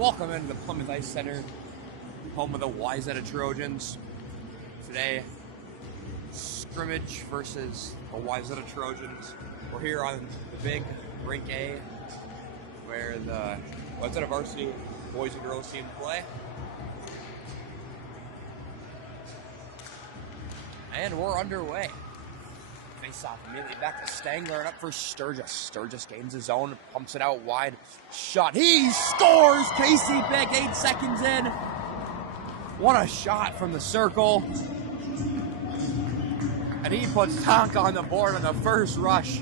Welcome into the Plymouth Ice Center, home of the Wayzata Trojans. Today, scrimmage versus the Wayzata Trojans. We're here on the big Rink A, where the Wayzata varsity boys and girls team play. And we're underway. Face off immediately back to Stangler and up for Sturgis. Sturgis gains his own, pumps it out wide. Shot. He scores! Casey Bick, 8 seconds in. What a shot from the circle. And he puts Tonka on the board on the first rush.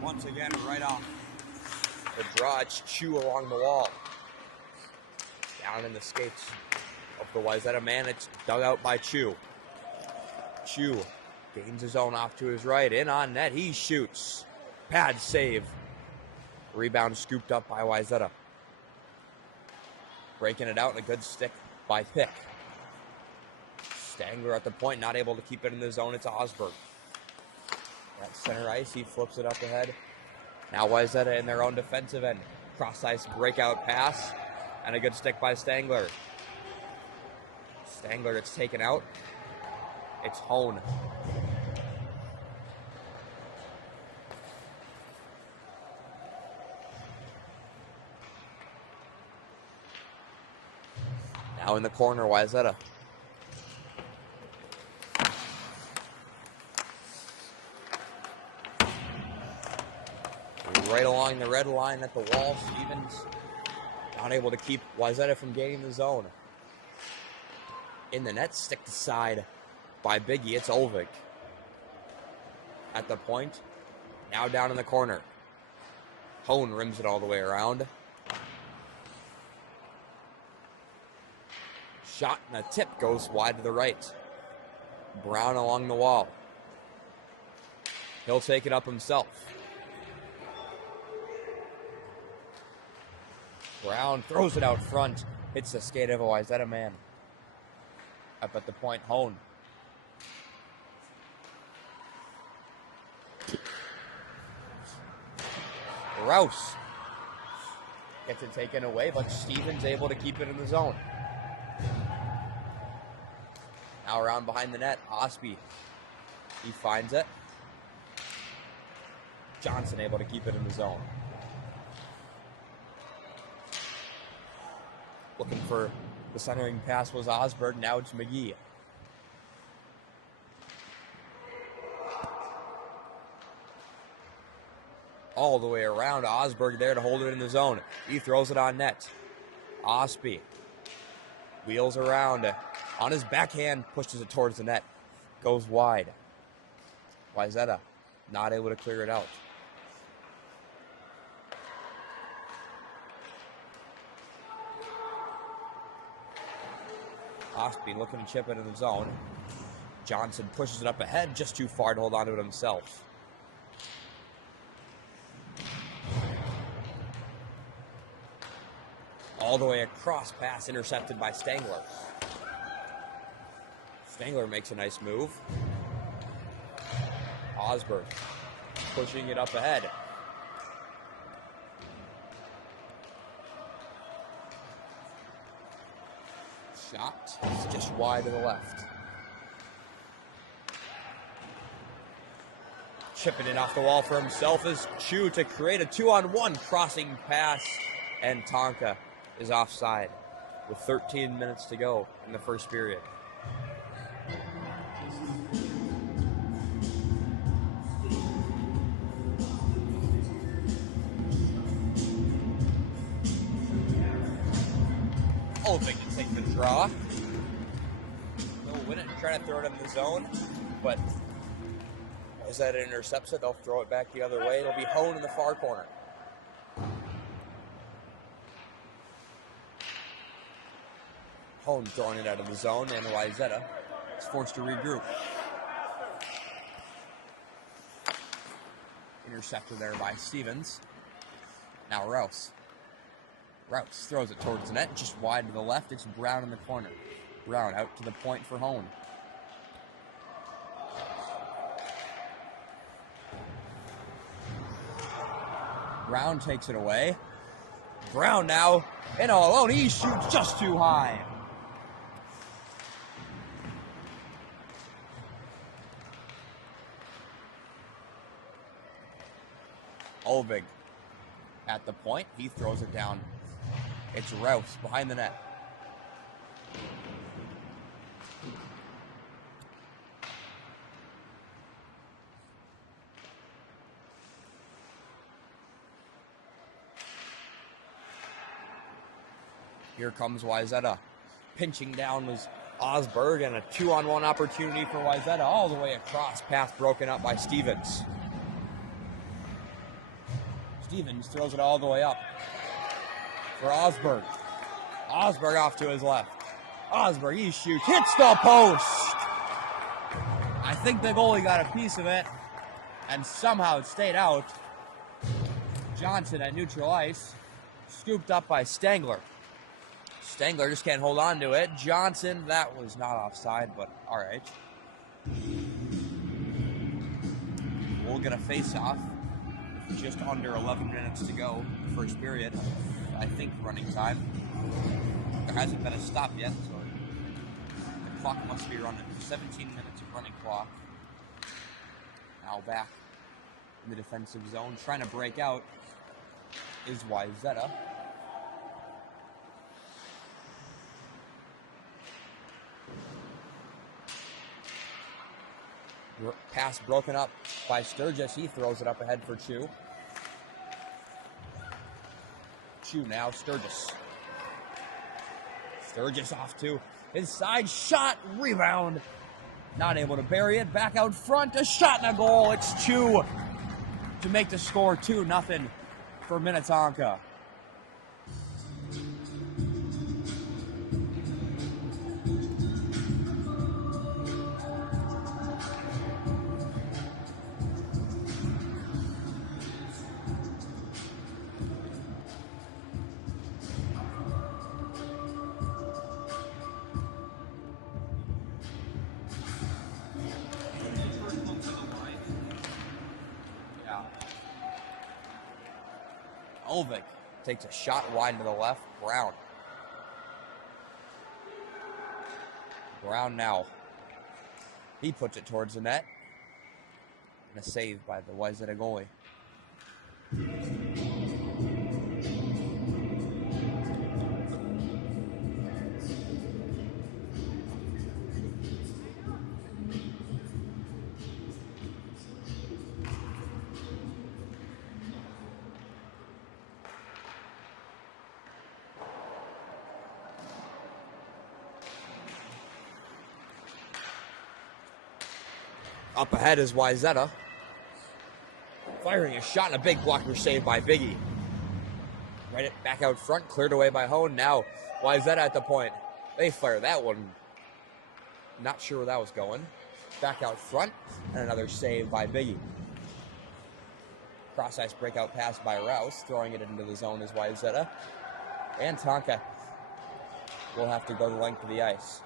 Once again, right off the draw, it's Chu along the wall. Down in the skates of the Wayzata man, it's dug out by Chu. Chu gains his own off to his right, in on net, he shoots. Pad save. Rebound scooped up by Wayzata. Breaking it out, and a good stick by Pick. Stangler at the point, not able to keep it in the zone, it's Osberg. At center ice, he flips it up ahead. Now Wayzata in their own defensive end. Cross ice breakout pass, and a good stick by Stangler. Stangler, it's taken out. It's Hone. Now in the corner, Wayzata. Right along the red line at the wall, Stevens not able to keep Wayzata from gaining the zone. In the net, stick to side by Biggie, it's Olvik. At the point, now down in the corner. Hone rims it all the way around. Shot and a tip goes wide to the right. Brown along the wall. He'll take it up himself. Brown throws it out front. Hits the skate of a Wayzata man. Up at the point, Hone. Rouse gets it taken away, but Stevens able to keep it in the zone. Now around behind the net, Osby. He finds it. Johnson able to keep it in the zone. Looking for the centering pass was Osberg. Now it's McGee. All the way around. Osberg there to hold it in the zone. He throws it on net. Osby wheels around. On his backhand, pushes it towards the net. Goes wide. Wayzata not able to clear it out. Osby looking to chip it in the zone. Johnson pushes it up ahead, just too far to hold on to it himself. All the way across, pass intercepted by Stangler. Stangler makes a nice move. Osberg pushing it up ahead. Shot is just wide to the left. Chipping it off the wall for himself is Chu to create a 2-on-1 crossing pass, and Tonka is offside with 13 minutes to go in the first period. Olvik can take the draw. He'll win it and try to throw it in the zone, but as that intercepts it, they'll throw it back the other way. It'll be Hone in the far corner. Hone throwing it out of the zone, and Wayzata is forced to regroup. Intercepted there by Stevens. Now Rouse. Rouse throws it towards the net, just wide to the left. It's Brown in the corner. Brown out to the point for Hone. Brown takes it away. Brown now in all alone. He shoots just too high. Olvig at the point. He throws it down. It's Rouse behind the net. Here comes Wayzata. Pinching down was Osberg, and a 2-on-1 opportunity for Wayzata all the way across. Pass broken up by Stevens. Stevens throws it all the way up for Osberg. Osberg off to his left. Osberg, he shoots, hits the post. I think the goalie got a piece of it, and somehow it stayed out. Johnson at neutral ice, scooped up by Stangler. Stangler just can't hold on to it. Johnson, that was not offside, but all right. We'll get a face-off. Just under 11 minutes to go, first period. I think running time. There hasn't been a stop yet, so the clock must be running. 17 minutes of running clock. Now back in the defensive zone, trying to break out is Wayzata. Pass broken up by Sturgis. He throws it up ahead for Chu. Chu now, Sturgis. Sturgis off to his side. Shot, rebound. Not able to bury it. Back out front. A shot and a goal. It's Chu to make the score 2-0 for Minnetonka. Olvig takes a shot wide to the left. Brown. Brown now. He puts it towards the net. And a save by the Wayzata goalie. Up ahead is Wayzata. Firing a shot and a big blocker save by Biggie. Right it back out front, cleared away by Hone. Now Wayzata at the point. They fire that one. Not sure where that was going. Back out front, and another save by Biggie. Cross ice breakout pass by Rouse, throwing it into the zone is Wayzata. And Tonka will have to go the length of the ice.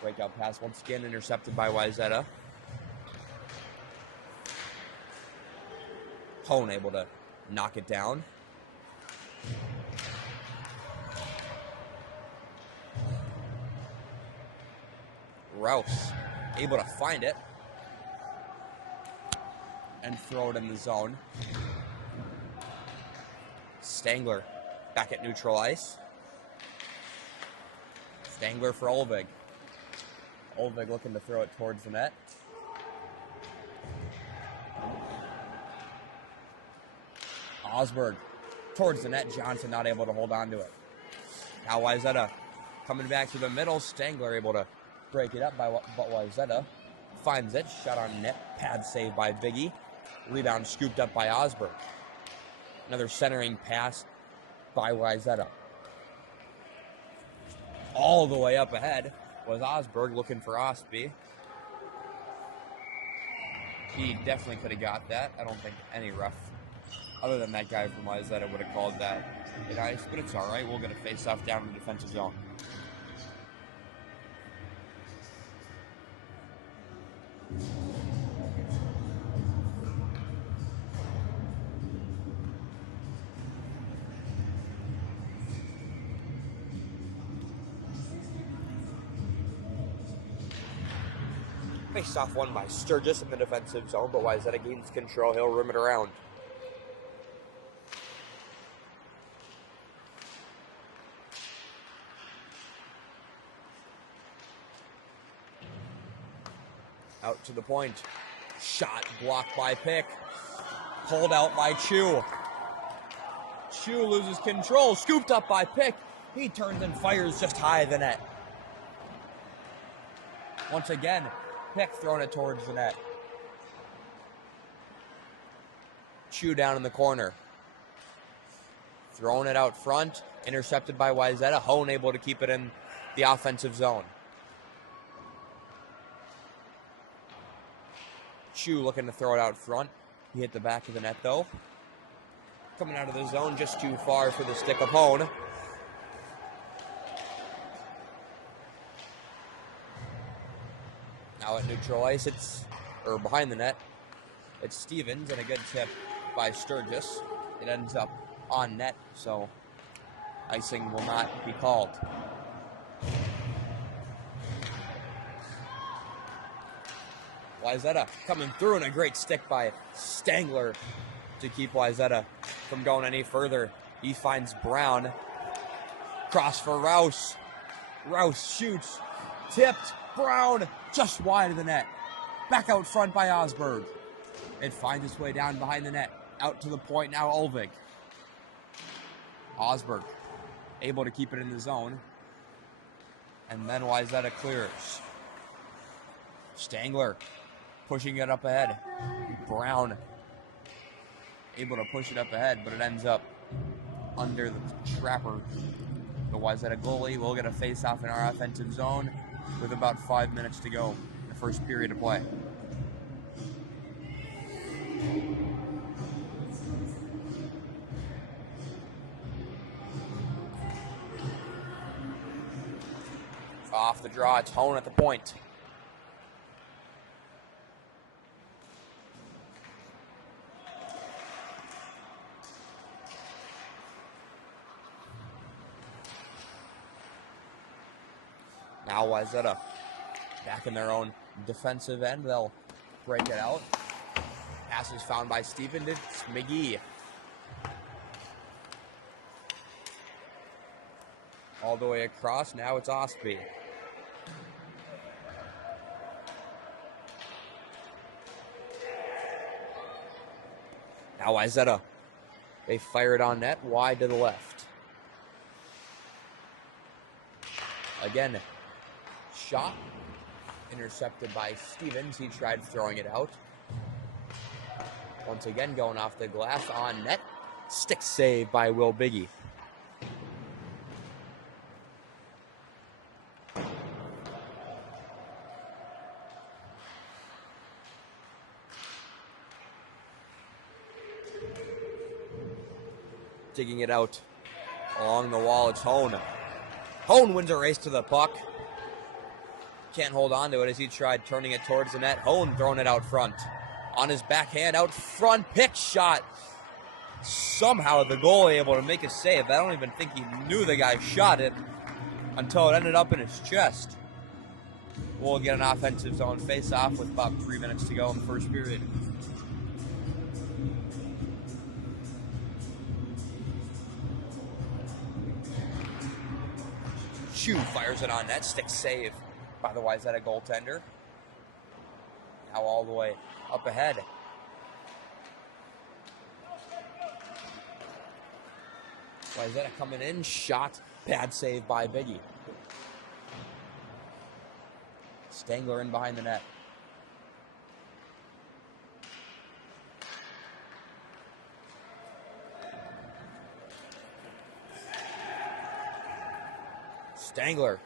Breakout pass once again intercepted by Wayzata. Hone able to knock it down. Rouse able to find it and throw it in the zone. Stangler back at neutral ice. Stangler for Olvig. Olvig looking to throw it towards the net. Osberg towards the net. Johnson not able to hold on to it. Now Wayzata coming back to the middle. Stangler able to break it up, but Wayzata finds it. Shot on net. Pad save by Biggie. Rebound scooped up by Osberg. Another centering pass by Wayzata. All the way up ahead was Osberg looking for Osby. He definitely could have got that. I don't think any ref Other than that guy from Wayzata would have called that hit ice, but it's all right. We'll get a face-off down in the defensive zone. Face-off won by Sturgis in the defensive zone, but Wayzata gains control. He'll rim it around. Out to the point. Shot blocked by Pick. Pulled out by Chu. Chu loses control. Scooped up by Pick. He turns and fires just high of the net. Once again, Pick throwing it towards the net. Chu down in the corner. Throwing it out front. Intercepted by Wayzata. Hone able to keep it in the offensive zone. Chu looking to throw it out front. He hit the back of the net though. Coming out of the zone just too far for the stick of Hone. Now at neutral ice, or behind the net, it's Stevens, and a good tip by Sturgis. It ends up on net, so icing will not be called. Wayzata coming through, and a great stick by Stangler to keep Wayzata from going any further. He finds Brown. Cross for Rouse. Rouse shoots. Tipped. Brown just wide of the net. Back out front by Osberg. It finds its way down behind the net. Out to the point now, Ulvig. Osberg able to keep it in the zone. And then Wayzata clears. Stangler pushing it up ahead. Brown able to push it up ahead, but it ends up under the trapper. The Wayzata goalie will get a face-off in our offensive zone with about 5 minutes to go in the first period of play. Off the draw, it's Hone at the point. Now Wayzata back in their own defensive end. They'll break it out. Pass is found by Steven. It's McGee. All the way across. Now it's Ostby. Now Wayzata. They fire it on net. Wide to the left. Again. Shot. Intercepted by Stevens. He tried throwing it out. Once again going off the glass on net. Stick save by Will Biggie. Digging it out along the wall, it's Hone. Hone wins a race to the puck. Can't hold on to it as he tried turning it towards the net. Hone throwing it out front. On his backhand, out front, pick shot. Somehow the goalie able to make a save. I don't even think he knew the guy shot it until it ended up in his chest. We'll get an offensive zone face-off with about 3 minutes to go in the first period. Chu fires it on net. Stick save by the Wayzata goaltender. Now all the way up ahead. Wayzata coming in. Shot. Bad save by Biggie. Stangler in behind the net. Stangler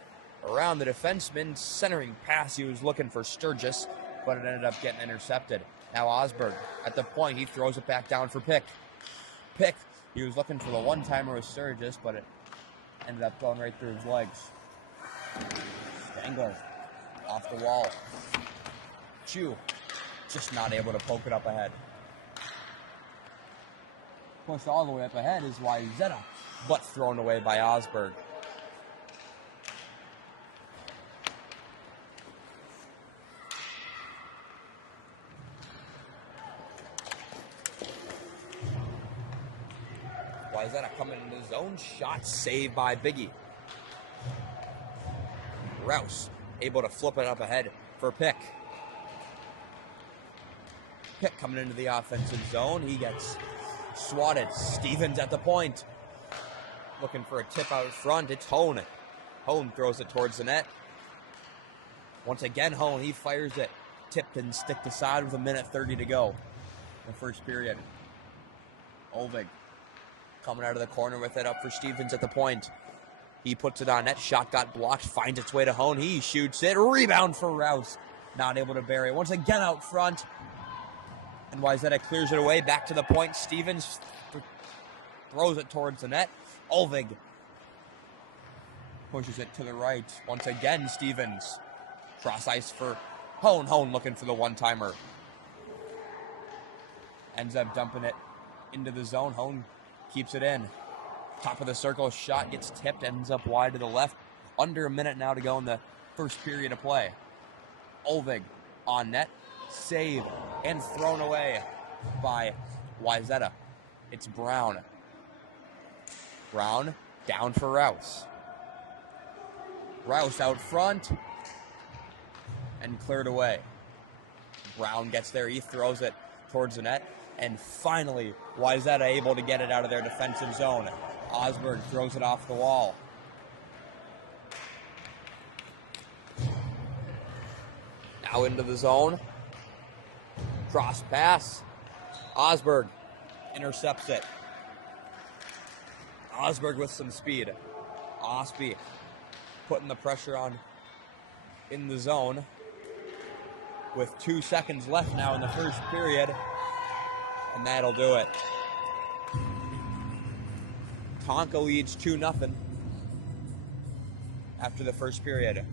around the defenseman, centering pass. He was looking for Sturgis, but it ended up getting intercepted. Now Osberg at the point. He throws it back down for Pick. Pick, he was looking for the one-timer with Sturgis, but it ended up going right through his legs. Spangler off the wall. Chu just not able to poke it up ahead. Pushed all the way up ahead is Wayzata, but thrown away by Osberg. Wayzata coming into his own shot, saved by Biggie. Rouse able to flip it up ahead for Pick. Pick coming into the offensive zone. He gets swatted. Stevens at the point. Looking for a tip out front. It's Hone. Hone throws it towards the net. Once again, Hone, he fires it. Tipped and sticked aside with 1:30 to go in the first period. Olvig coming out of the corner with it up for Stevens at the point. He puts it on net. Shot got blocked. Finds its way to Hone. He shoots it. Rebound for Rouse. Not able to bury it. Once again out front. And Wayzata clears it away. Back to the point. Stevens throws it towards the net. Olvig pushes it to the right. Once again, Stevens. Cross ice for Hone. Hone looking for the one-timer. Ends up dumping it into the zone. Hone keeps it in. Top of the circle, shot gets tipped, ends up wide to the left. Under a minute now to go in the first period of play. Olvig on net, save, and thrown away by Wayzata. It's Brown. Brown down for Rouse. Rouse out front and cleared away. Brown gets there, he throws it towards the net, and finally Wayzata able to get it out of their defensive zone. Osberg throws it off the wall. Now into the zone. Cross pass. Osberg intercepts it. Osberg with some speed. Osby putting the pressure on in the zone with 2 seconds left now in the first period. And that'll do it. Tonka leads 2-0 after the first period.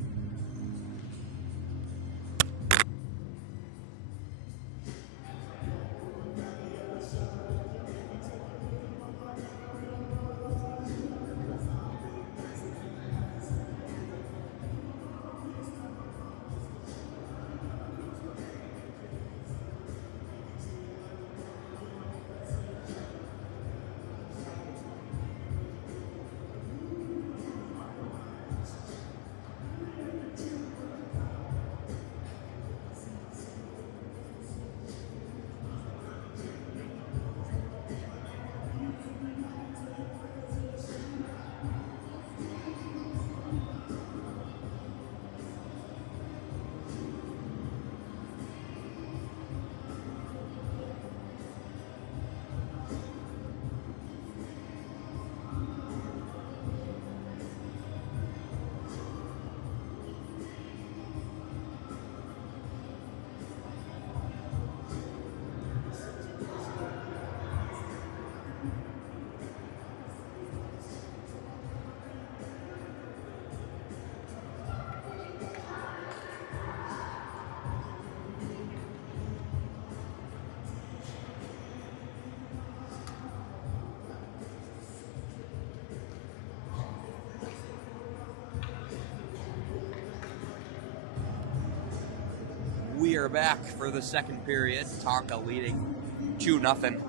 We are back for the second period. Tonka leading 2-0.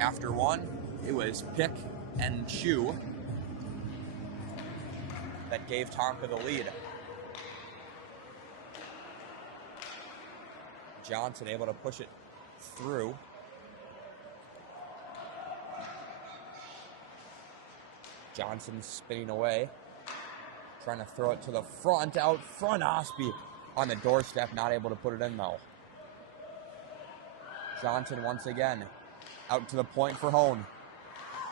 After one, it was Pick and Chu that gave Tonka the lead. Johnson able to push it through. Johnson spinning away, trying to throw it to the front, out front. Osby on the doorstep, not able to put it in though. Johnson once again, out to the point for Hone.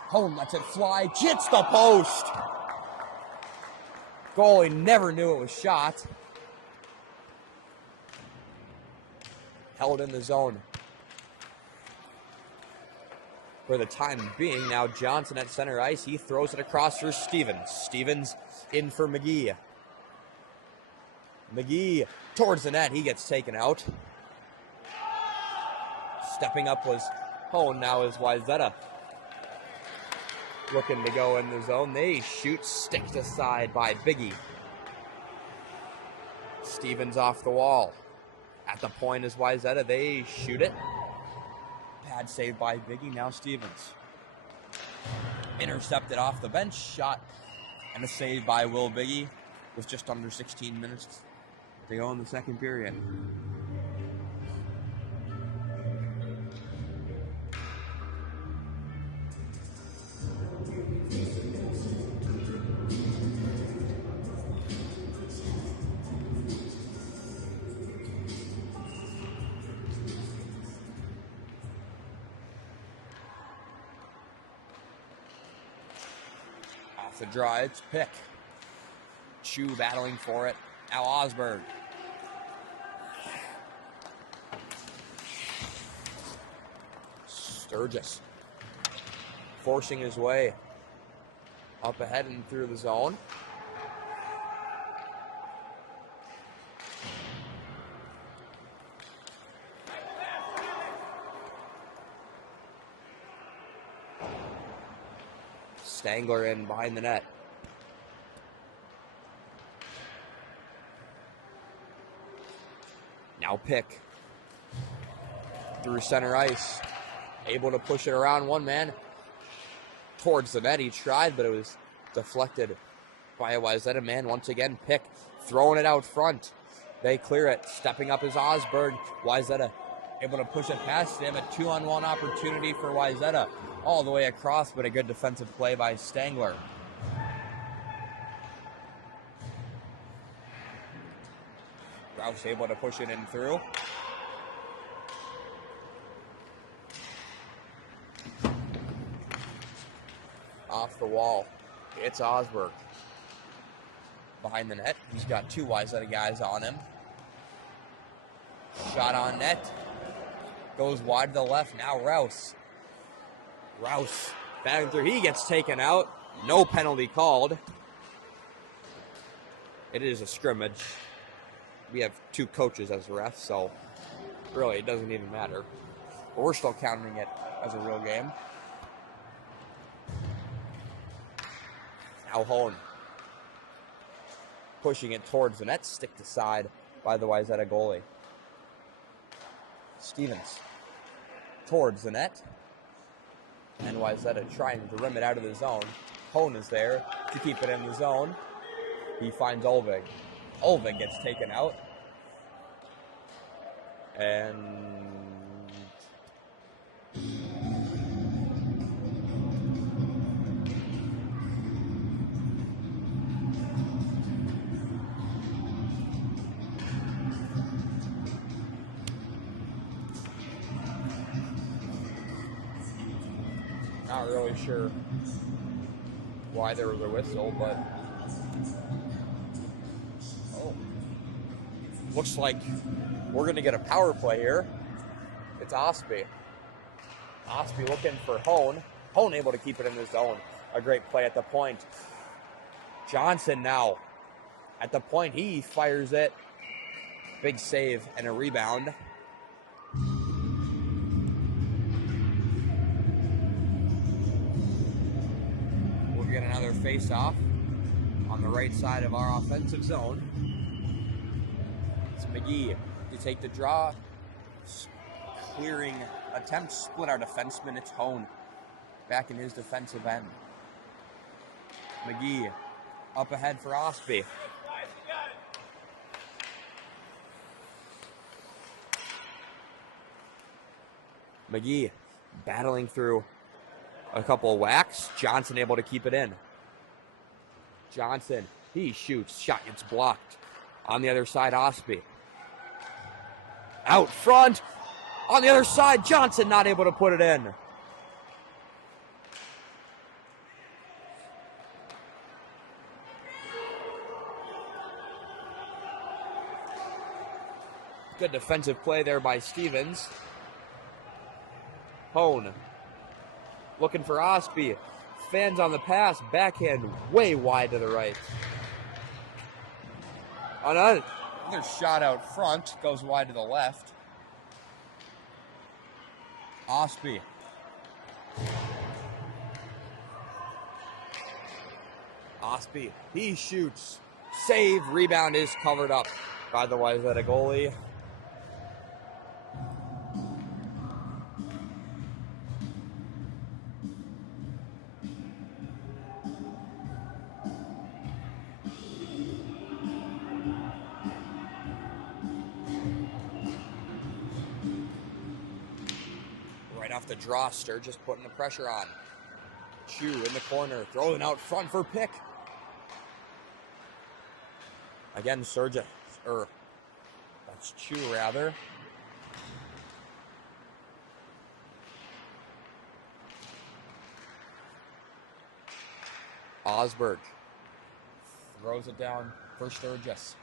Hone lets it fly, hits the post. Goalie never knew it was shot. Held in the zone. for the time being. Now Johnson at center ice. He throws it across for Stevens. Stevens in for McGee. McGee towards the net. He gets taken out. Stepping up was Hone. Now is Wayzata looking to go in the zone. They shoot, sticked aside by Biggie. Stevens off the wall. At the point is Wayzata. They shoot it. Bad save by Biggie. Now Stevens. Intercepted off the bench. Shot and a save by Will Biggie with just under 16 minutes to go in the second period. Off the draw, it's Pick. Chu battling for it. Now Osberg. Sturgis forcing his way up ahead and through the zone. Stangler in behind the net. Now Pick through center ice. Able to push it around one man towards the net. He tried, but it was deflected by a Wayzata man. Once again, Pick throwing it out front. They clear it. Stepping up is Osberg. Wayzata able to push it past him. A 2-on-1 opportunity for Wayzata. All the way across, but a good defensive play by Stangler. Rouse able to push it in through. Off the wall. It's Osberg. Behind the net. He's got two Wayzata guys on him. Shot on net. Goes wide to the left. Now Rouse. Rouse batting through. He gets taken out. No penalty called. It is a scrimmage. We have two coaches as refs, so really it doesn't even matter. But we're still counting it as a real game. Now Hone. Pushing it towards the net. Sticked aside by the Wayzata goalie. Stevens. Towards the net. And Wayzata trying to rim it out of the zone. Hone is there to keep it in the zone. He finds Olvig. Olvig gets taken out. And not really sure why there was a whistle, but looks like we're going to get a power play here. It's Osby. Osby looking for Hone. Hone able to keep it in the zone. A great play at the point. Johnson now at the point. He fires it. Big save and a rebound. We'll get another face-off on the right side of our offensive zone. It's McGee to take the draw. Clearing attempt, split our defenseman. It's Hone back in his defensive end. McGee up ahead for Osby. McGee battling through a couple of whacks. Johnson able to keep it in. Johnson, he shoots. Shot gets blocked. On the other side, Osby. Out front. On the other side, Johnson not able to put it in. Good defensive play there by Stevens. Hone looking for Osby. Fans on the pass, backhand way wide to the right. Another shot out front, goes wide to the left. Osby. Osby, he shoots. Save, rebound is covered up by the Wayzata goalie. Right off the draw, Sturgis putting the pressure on. Chu in the corner, throwing out front for pick. Again, Sturgis, that's Chu rather. Osberg throws it down for Sturgis.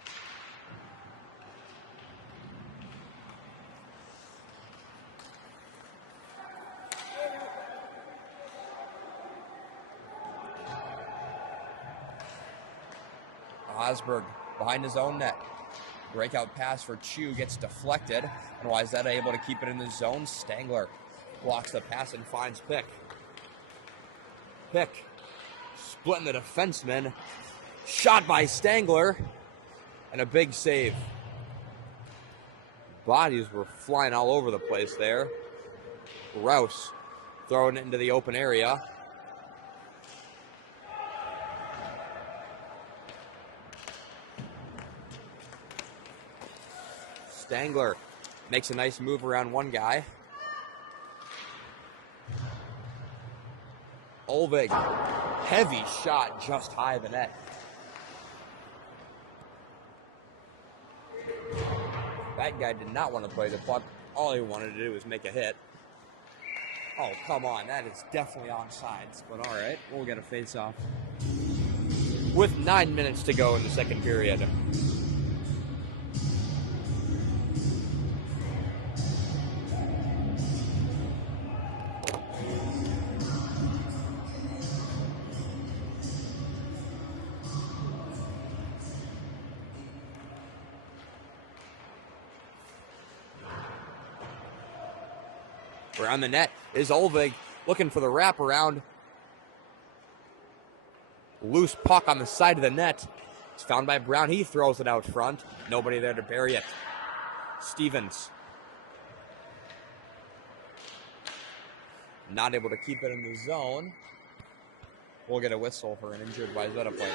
Osberg behind his own net. Breakout pass for Chu gets deflected. And Wayzata able to keep it in the zone. Stangler blocks the pass and finds Pick. Pick splitting the defenseman. Shot by Stangler. And a big save. Bodies were flying all over the place there. Rouse throwing it into the open area. Stangler makes a nice move around one guy. Olvig, heavy shot just high of the net. That guy did not want to play the puck. All he wanted to do was make a hit. Oh, come on. That is definitely onside. But all right, we'll get a face-off. With 9 minutes to go in the second period. Around the net is Olvig looking for the wraparound. Loose puck on the side of the net. It's found by Brown. He throws it out front. Nobody there to bury it. Stevens. Not able to keep it in the zone. We'll get a whistle for an injured Wayzata player.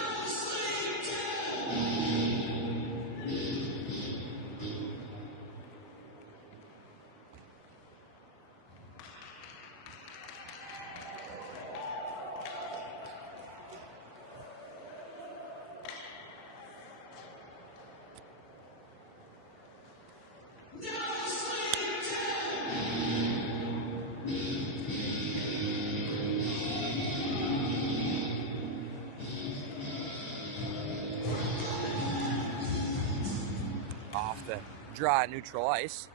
Off the draw at neutral ice,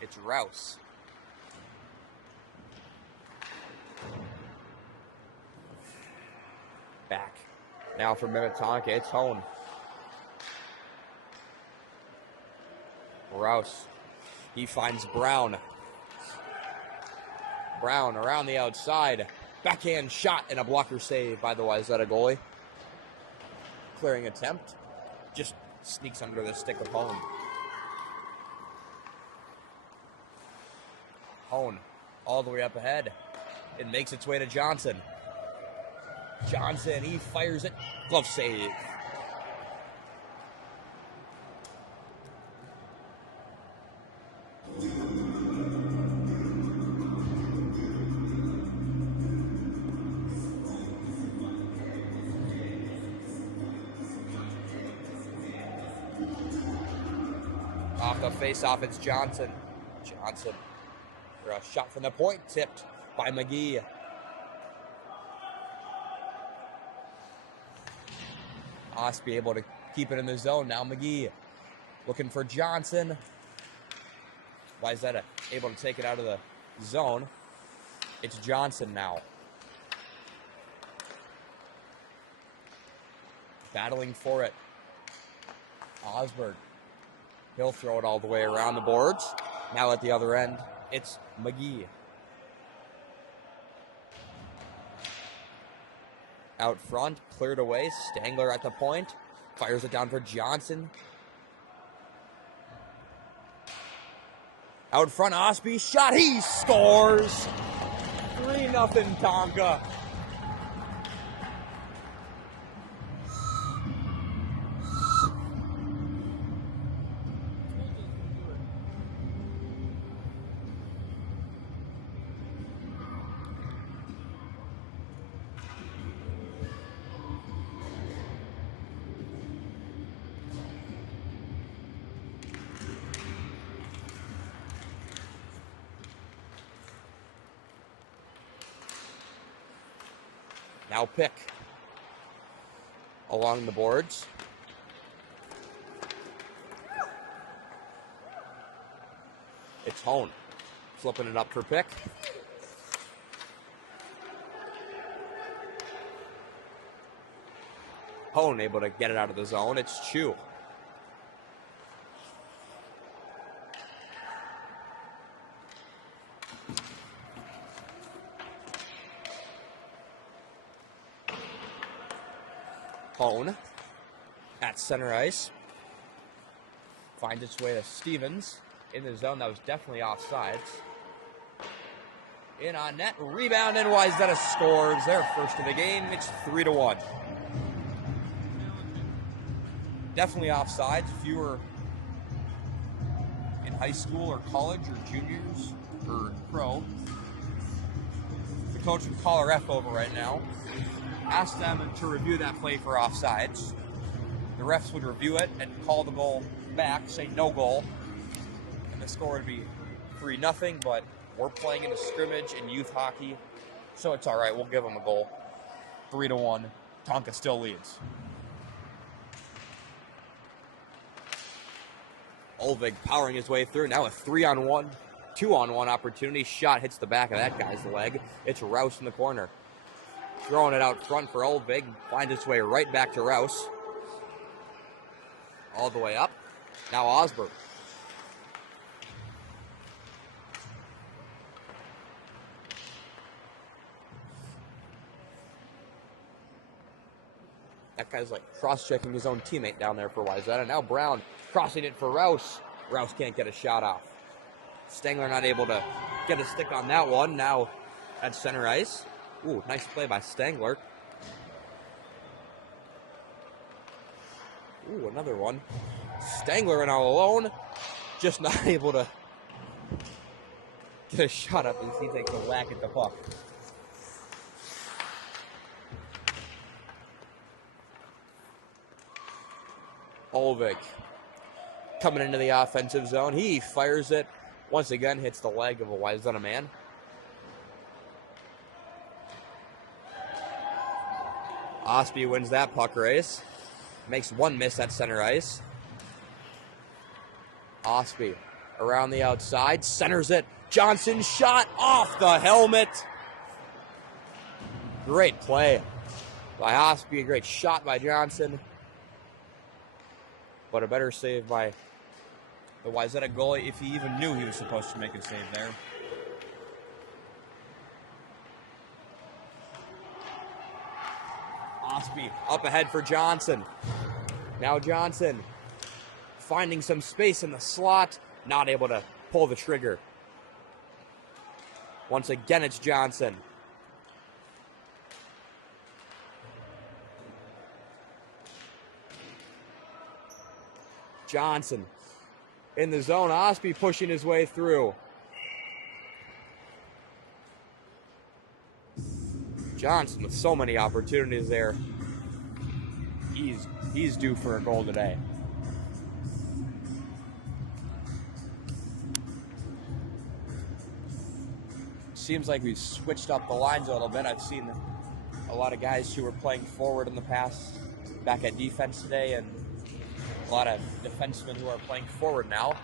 it's Rouse. Back. Now for Minnetonka, it's Hone. Rouse. He finds Brown. Brown around the outside. Backhand shot and a blocker save by the Wayzata goalie. Clearing attempt. Just sneaks under the stick of Hone. Hone all the way up ahead. It makes its way to Johnson. Johnson, he fires it. Glove save. Off the face-off, it's Johnson. Johnson. A shot from the point, tipped by McGee. Osby able to keep it in the zone. Now McGee looking for Johnson. Wayzata able to take it out of the zone. It's Johnson now. battling for it. Osberg. He'll throw it all the way around the boards. Now at the other end, it's McGee. Out front, cleared away. Stangler at the point. Fires it down for Johnson. Out front, Osby. Shot. He scores. 3-0 Tonka. Now pick along the boards. It's Hone. Flipping it up for pick. Hone able to get it out of the zone. It's Chu. Hone at center ice. Finds its way to Stevens in the zone. That was definitely offsides. In on net, rebound, and Wayzata scores their first of the game. It's 3-1. Definitely offsides. If you were in high school or college or juniors or pro, the coach would call a ref over right now, ask them to review that play for offsides. The refs would review it and call the goal back, say no goal, and the score would be 3-0, but we're playing in a scrimmage in youth hockey, so it's all right. We'll give them a goal. 3-1. Tonka still leads. Olvig powering his way through. Now a 3-on-1, 2-on-1 opportunity. Shot hits the back of that guy's leg. It's Rouse in the corner. Throwing it out front for Olvig. Finds its way right back to Rouse. All the way up. Now Osberg. That guy's like cross-checking his own teammate down there for Wayzata. Now Brown crossing it for Rouse. Rouse can't get a shot off. Stangler not able to get a stick on that one. Now at center ice. Ooh, nice play by Stangler. Ooh, another one. Stangler and all alone. Just not able to get a shot up as he takes a whack at the puck. Olvig coming into the offensive zone. He fires it. Once again, hits the leg of a Wayzata man. Osby wins that puck race. Makes one miss at center ice. Osby around the outside. Centers it. Johnson shot off the helmet. Great play by Osby. A great shot by Johnson. But a better save by the Wayzata goalie if he even knew he was supposed to make a save there. Osby up ahead for Johnson. Now Johnson finding some space in the slot. Not able to pull the trigger. Once again, it's Johnson. Johnson in the zone. Osby pushing his way through. Johnson with so many opportunities there. He's due for a goal today. Seems like we've switched up the lines a little bit. I've seen a lot of guys who were playing forward in the past back at defense today, and a lot of defensemen who are playing forward now.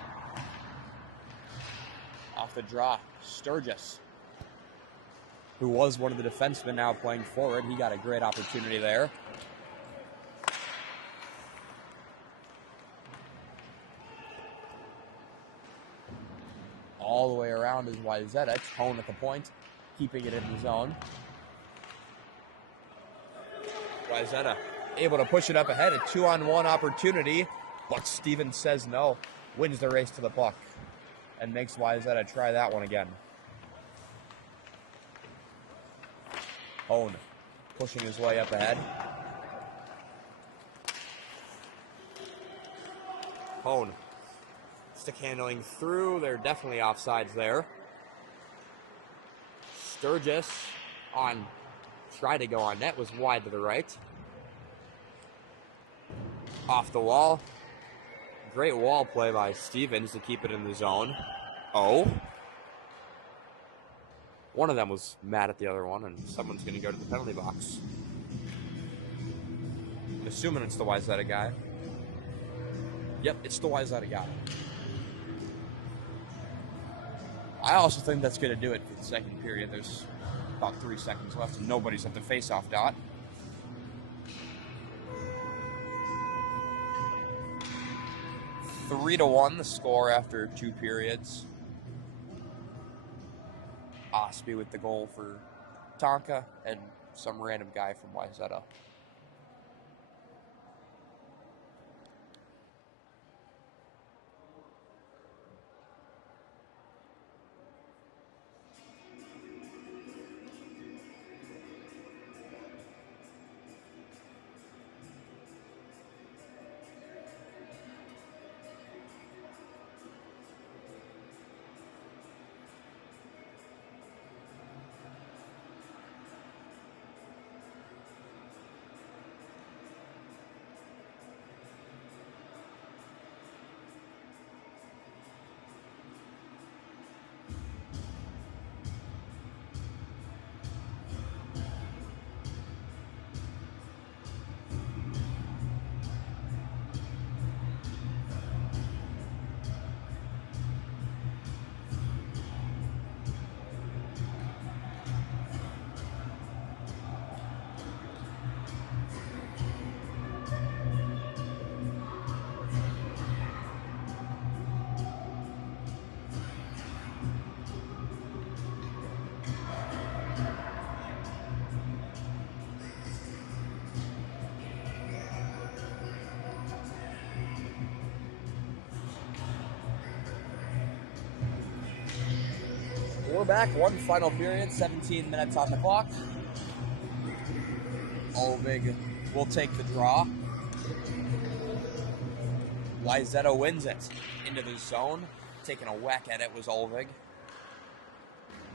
Off the draw, Sturgis, who was one of the defensemen, now playing forward. He got a great opportunity there. all the way around is Wayzata. It's Hone at the point, keeping it in the zone. Wayzata able to push it up ahead, a 2-on-1 opportunity, but Stevens says no, wins the race to the puck, and makes Wayzata try that one again. Hone pushing his way up ahead. Hone stick handling through. There are definitely offsides there. Sturgis on, tried to go on net, was wide to the right. Off the wall. Great wall play by Stevens to keep it in the zone. Oh. One of them was mad at the other one, and someone's going to go to the penalty box. I'm assuming it's the Wayzata guy. Yep, it's the Wayzata guy. I also think that's going to do it for the second period. There's about 3 seconds left, and nobody's at the face-off dot. Three to 1 the score after 2 periods. Osby with the goal for Tonka, and some random guy from Wayzata. We're back, one final period, 17 minutes on the clock. Olvig will take the draw. Wayzata wins it into the zone. Taking a whack at it was Olvig.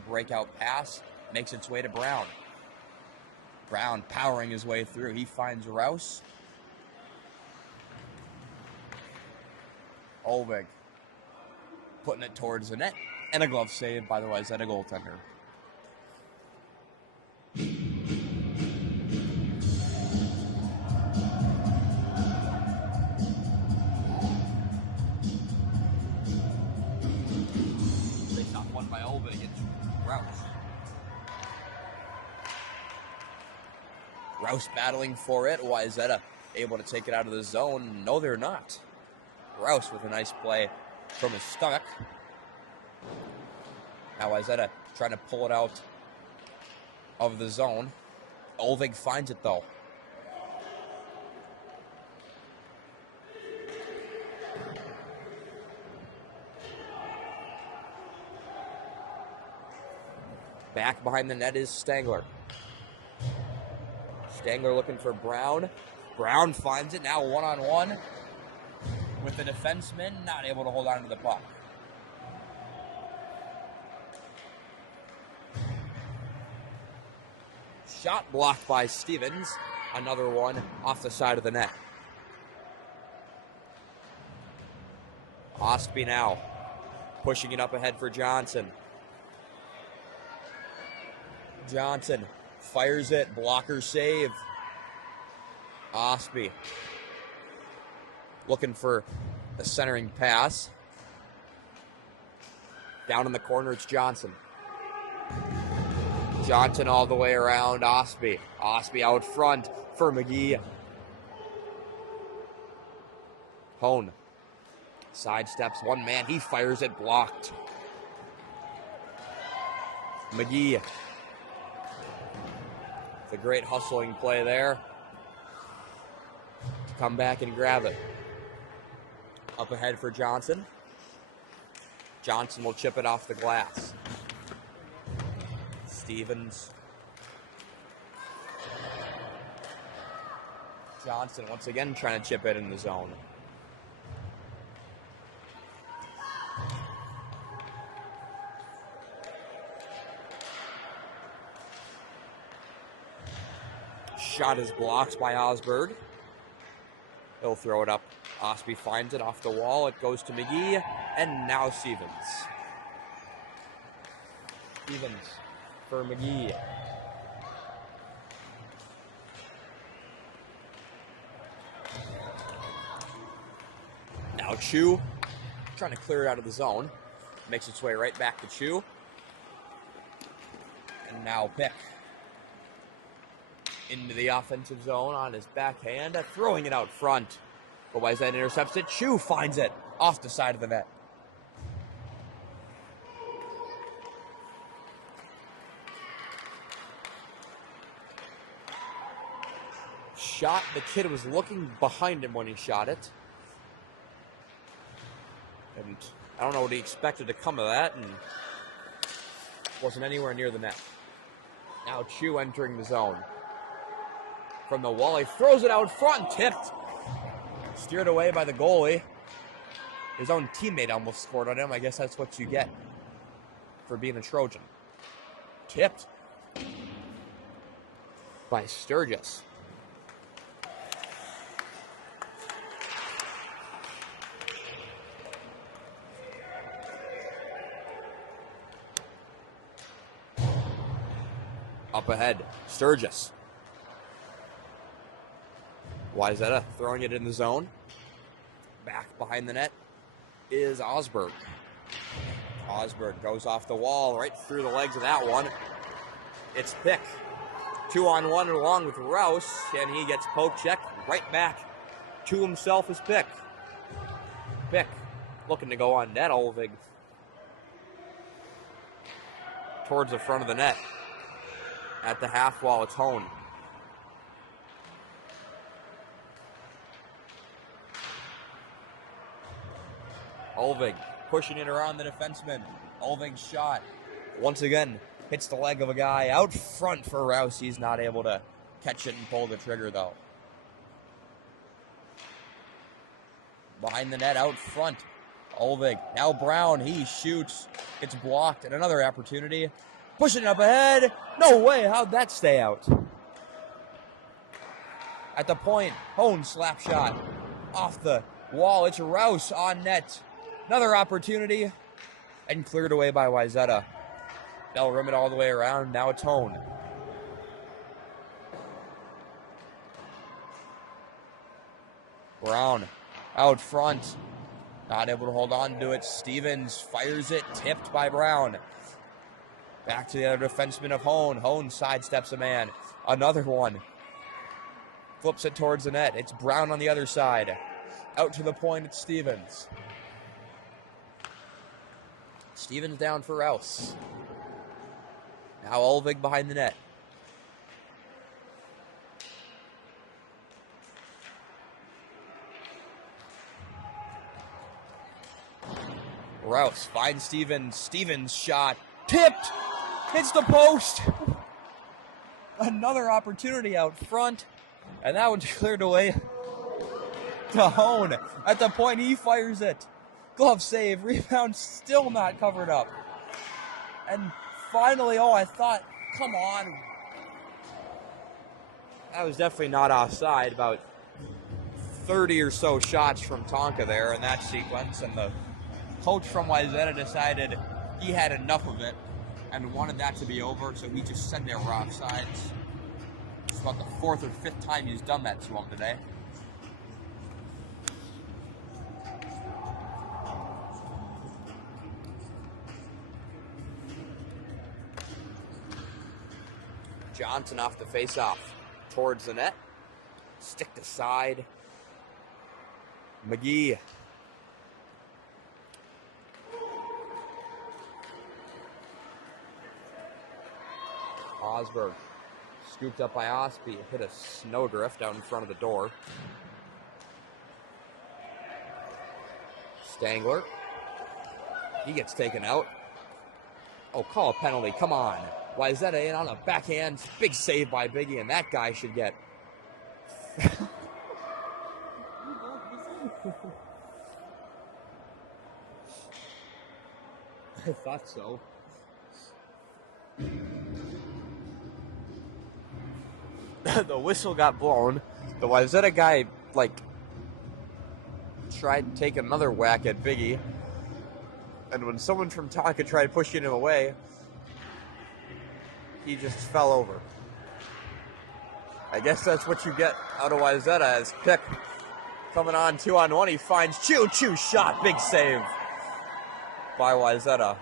Breakout pass, makes its way to Brown. Brown powering his way through. He finds Rouse. Olvig putting it towards the net. And a glove save by the Wayzata goaltender. Face-off won by Olvig. It's Rouse. Rouse battling for it. Wayzata able to take it out of the zone. No, they're not. Rouse with a nice play from his stomach. Now Wayzata trying to pull it out of the zone. Olvig finds it though. Back behind the net is Stangler. Stangler looking for Brown. Brown finds it now 1-on-1 with the defenseman, not able to hold on to the puck. Shot blocked by Stevens. Another one off the side of the net. Osby now pushing it up ahead for Johnson. Johnson fires it. Blocker save. Osby looking for a centering pass. Down in the corner, it's Johnson. Johnson all the way around Osby. Osby out front for McGee. Hone sidesteps one man. He fires it, blocked. McGee. It's a great hustling play there to come back and grab it. Up ahead for Johnson. Johnson will chip it off the glass. Stevens. Johnson once again trying to chip it in the zone. Shot is blocked by Osberg. He'll throw it up. Osby finds it off the wall. It goes to McGee, and now Stevens. Stevens for McGee. Now Chu trying to clear it out of the zone. Makes its way right back to Chu. And now Pick. Into the offensive zone on his backhand, throwing it out front. But Wayzata intercepts it. Chu finds it off the side of the net. Shot. The kid was looking behind him when he shot it. And I don't know what he expected to come of that, and wasn't anywhere near the net. Now Chu entering the zone. From the wall, he throws it out front, tipped. Steered away by the goalie. His own teammate almost scored on him. I guess that's what you get for being a Trojan. Tipped by Sturgis. Up ahead, Sturgis. Wayzata throwing it in the zone. Back behind the net is Osberg. Osberg goes off the wall right through the legs of that one. It's Pick. 2-on-1 along with Rouse, and he gets poke checked right back to himself as Pick. Pick looking to go on net. Olvig towards the front of the net. At the half wall, it's Hone. Olvig pushing it around the defenseman. Olvig's shot once again hits the leg of a guy out front for Rouse. He's not able to catch it and pull the trigger though. Behind the net out front. Olvig. Now Brown. He shoots. Gets blocked. And another opportunity. Pushing it up ahead. No way. How'd that stay out? At the point. Hone slap shot. Off the wall. It's Rouse on net. Another opportunity, and cleared away by Wayzata. They'll rim it all the way around. Now it's Hone. Brown out front. Not able to hold on to it. Stevens fires it. Tipped by Brown. Back to the other defenseman of Hone. Hone sidesteps a man. Another one. Flips it towards the net. It's Brown on the other side. Out to the point, it's Stevens. Stevens down for Rouse. Now Olvig behind the net. Rouse finds Stevens. Stevens shot. Tipped. Hits the post. Another opportunity out front. And that one's cleared away to Hone. At the point, he fires it. Glove save. Rebound still not covered up. And finally, I thought, come on. That was definitely not offside. About 30 or so shots from Tonka there in that sequence. And the coach from Wayzata decided he had enough of it and wanted that to be over. So he just said they were offsides. It's about the 4th or 5th time he's done that to him today. Johnson off the face-off towards the net. Stick to side. McGee. Osberg. Scooped up by Osby. Hit a snowdrift out in front of the door. Stangler. He gets taken out. Oh, call a penalty. Come on. Wayzata in on a backhand. Big save by Biggie, and that guy should get... I thought so. The whistle got blown. The Wayzata guy, tried to take another whack at Biggie. And when someone from Tonka tried pushing him away, he just fell over. I guess that's what you get out of Wayzata as Pick coming on 2-on-1. He finds Chu shot. Big save by Wayzata.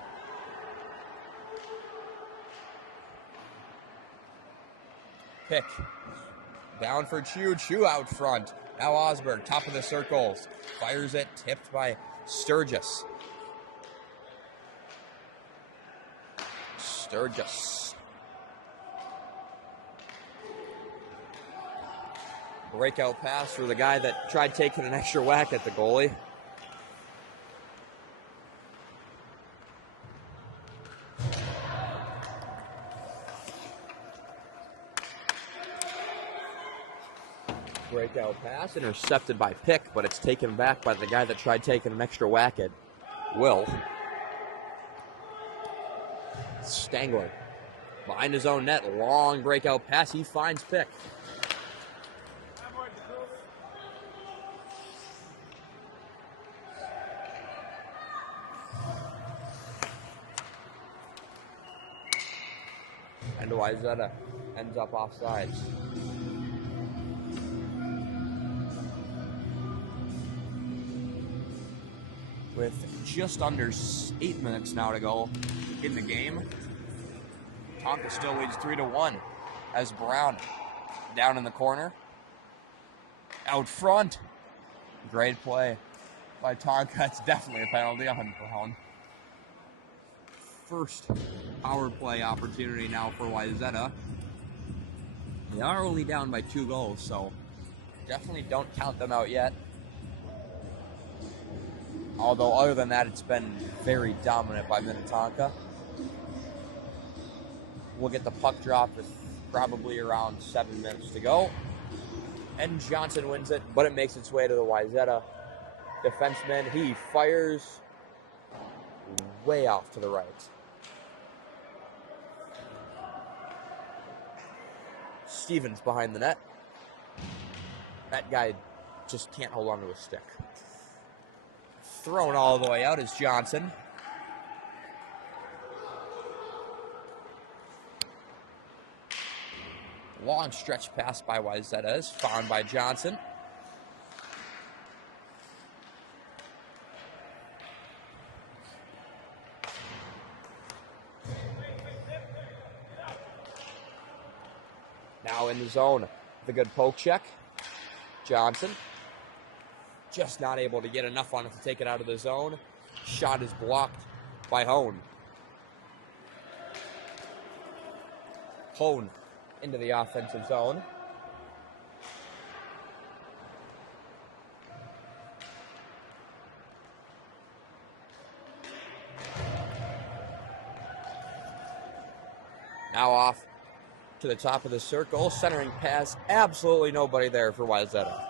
Pick down for Chu out front. Now Osberg, top of the circles. Fires it, tipped by Sturgis. Breakout pass for the guy that tried taking an extra whack at the goalie. Breakout pass, intercepted by Pick, but it's taken back by the guy that tried taking an extra whack at Will. Stangler behind his own net, long breakout pass. He finds Pick. And Wayzata ends up offsides. With just under 8 minutes now to go in the game, Tonka still leads 3-1 as Brown down in the corner. Out front. Great play by Tonka. It's definitely a penalty on Brown. First power play opportunity now for Wayzata. They are only down by 2 goals, so definitely don't count them out yet. Although, other than that, it's been very dominant by Minnetonka. We'll get the puck drop with probably around 7 minutes to go. And Johnson wins it, but it makes its way to the Wayzata defenseman. He fires way off to the right. Stevens behind the net. That guy just can't hold on to a stick. Thrown all the way out is Johnson. Long stretch pass by Wayzata is found by Johnson. Now in the zone, the good poke check. Johnson just not able to get enough on it to take it out of the zone. Shot is blocked by Hone. Hone into the offensive zone. Now off to the top of the circle. Centering pass. Absolutely nobody there for Wayzata.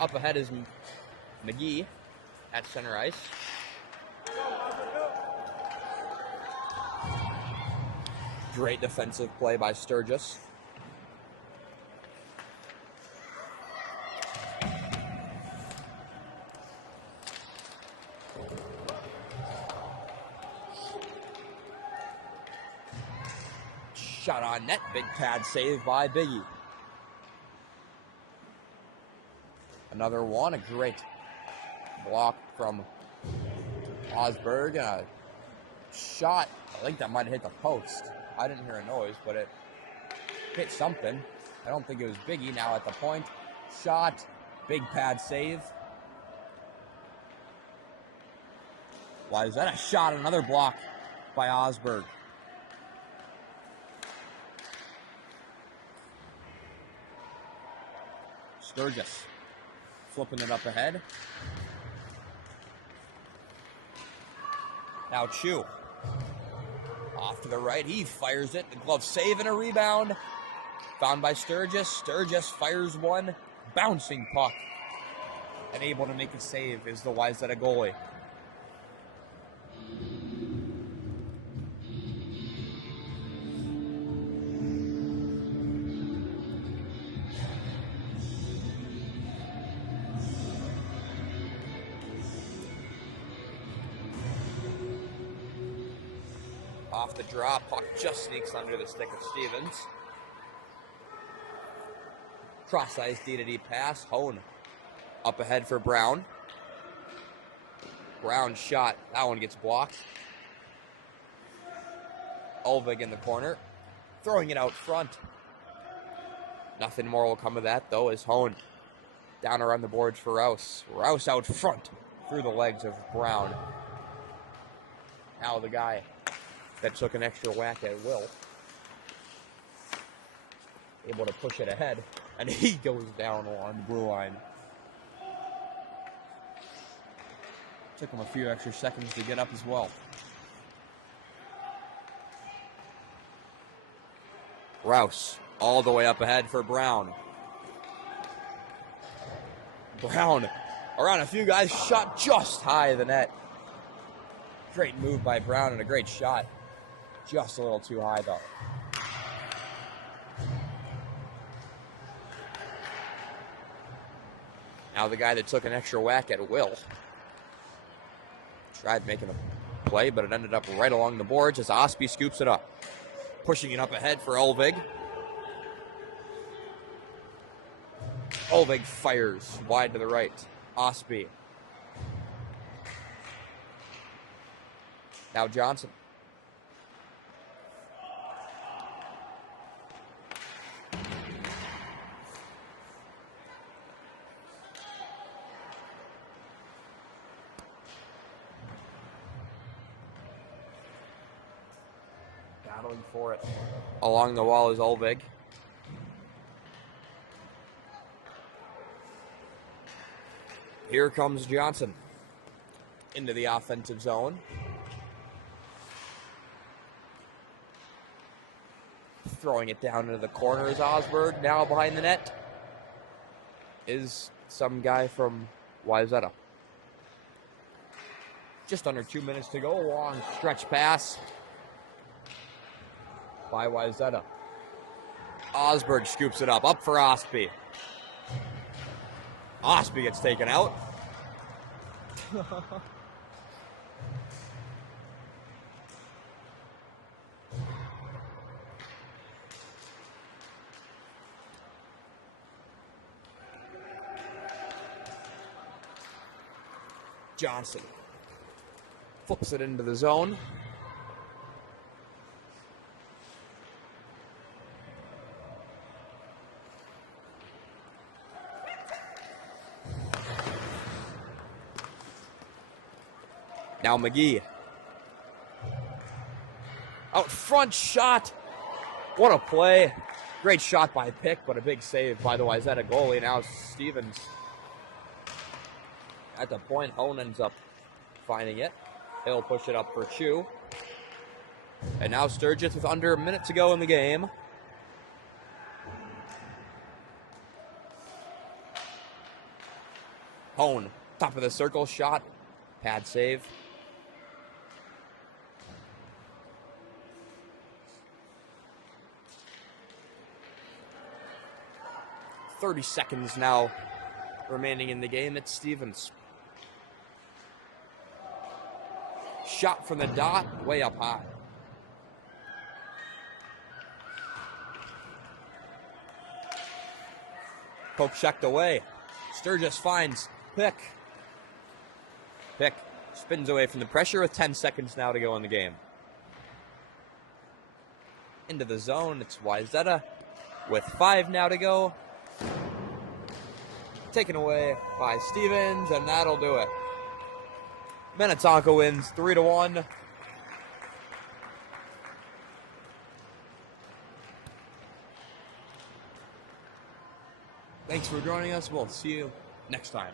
Up ahead is McGee at center ice. Great defensive play by Sturgis. Shot on net. Big pad save by Biggie. Another one, a great block from Osberg. A shot, I think that might have hit the post. I didn't hear a noise, but it hit something. I don't think it was Biggie. Now at the point. Shot, big pad save. Why is that a shot? Another block by Osberg. Sturgis flipping it up ahead. Now Chu. Off to the right. He fires it. The glove save and a rebound. Found by Sturgis. Sturgis fires one. Bouncing puck. And able to make a save is the Wayzata goalie. Off the draw, puck just sneaks under the stick of Stevens. Cross-ice D-to-D pass, Hone up ahead for Brown. Brown shot, that one gets blocked. Ulvig in the corner, throwing it out front. Nothing more will come of that though, as Hone down around the boards for Rouse. Rouse out front through the legs of Brown. Now the guy that took an extra whack at Will, able to push it ahead, and he goes down along the blue line. Took him a few extra seconds to get up as well. Rouse all the way up ahead for Brown. Brown around a few guys, shot just high of the net. Great move by Brown and a great shot. Just a little too high, though. Now the guy that took an extra whack at Will. Tried making a play, but it ended up right along the boards as Osby scoops it up. Pushing it up ahead for Ulvig. Ulvig fires wide to the right. Osby. Now Johnson. Battling for it. Along the wall is Ulvig. Here comes Johnson into the offensive zone. Throwing it down into the corner is Osberg. Now behind the net is some guy from Wayzata. Just under 2 minutes to go. Long stretch pass by Wayzata. Osberg scoops it up for Osby. Osby gets taken out. Johnson flips it into the zone. Now McGee. Out front shot. What a play. Great shot by Pick, but a big save by the Wayzata goalie. Now Stevens. At the point, Hone ends up finding it. He'll push it up for Chu. And now Sturgis with under a minute to go in the game. Hone, top of the circle shot. Pad save. .30 seconds now remaining in the game. It's Stevens. Shot from the dot, way up high. Poke checked away. Sturgis finds Pick. Pick spins away from the pressure with 10 seconds now to go in the game. Into the zone, it's Wayzata with 5 now to go. Taken away by Stevens, and that'll do it. Minnetonka wins 3-1. Thanks for joining us. We'll see you next time.